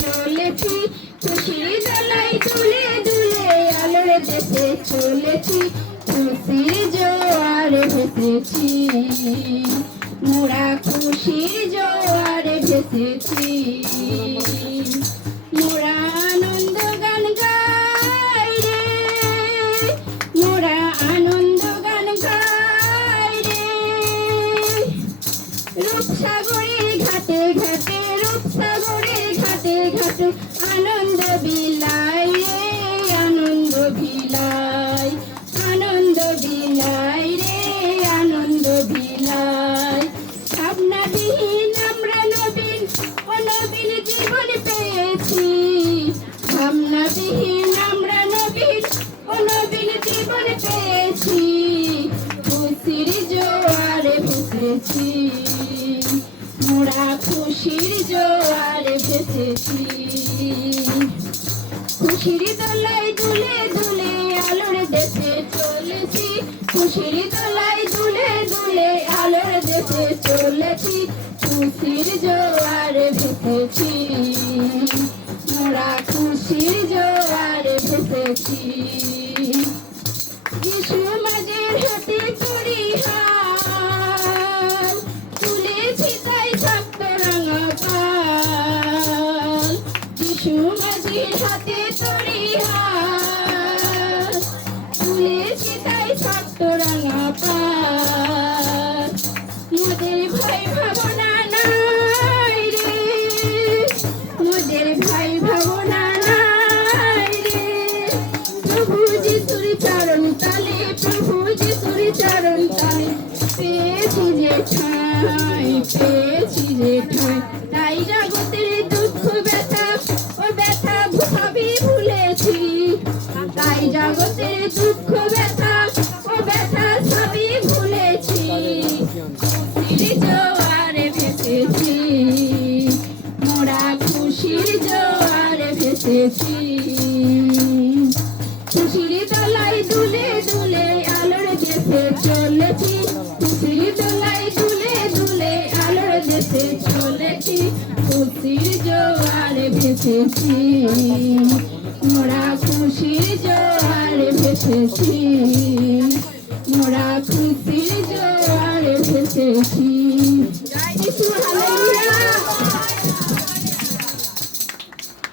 চলেছি, খুশির দোলায় দুলে দুলে আলোর দেশে চলেছি, খুশির জোয়ার ভেসেছি, মোরা খুশির জোয়ার ভেসেছি। মোরা আনন্দ গান গাই রে, মোরা আনন্দ গান গাই রে, রূপসাগরের ঘাটে ঘাটে, রূপসাগরের ঘাটে ঘাটে আনন্দ বিলাই রে, আনন্দ বিলাই, আনন্দ বিলাই রে, আনন্দ বিলাই। ভাবনাবিহীন আমরা নবীন ও নবীন জীবন পেয়েছি, ভাবনাবিহীন আমরা নবীন ও নবীন জীবন পেয়েছি, খুশির জোয়ারে ভেসেছি, মোরা খুশির জোয়ারে ভেসেছি। খুশির দোলায় দুলে দুলে আলোর দেশে চলেছি, খুশির দোলায় দুলে দুলে আলোর দেশে চলেছি, খুশির জোয়ারে ভেসেছি, মোরা খুশির জোয়ারে ভেসেছি। যিশু মাঝের হাতে পরিহার তুলেছি তাই শক্ত রাঙা পাল, যিশু মাঝের হাতে পরিহার তুলেছি তাই শক্ত রাঙা পাল। মোদের ভয় ভাবনা নাই রে, মোদের ভয় ভাবনা নাই রে, প্রভু যিশুর চরণ তলে, প্রভু যিশুর চরণ তলে পেয়েছি যে ঠাঁই, পেয়েছি যে ঠাঁই। তাই জগতের দুঃখ ব্যথা ও ব্যথা সবই ভুলেছি, তাই জগতের দুঃখ ব্যথা ও ব্যথা সবই ভুলেছি, খুশির জোয়ারে ভেসেছি, মোরা খুশির জোয়ারে ভেসেছি। খুশির দোলায় দুলে দুলে আলোর দেশে চলেছি, খুশির দোলায় দুলে দুলে আলোর দেশে চলেছি, খুশির জোয়ারে ভেসেছি, মোরা খুশির জোয়ারে ভেসেছি, মোরা খুশির জোয়ারে ভেসেছি।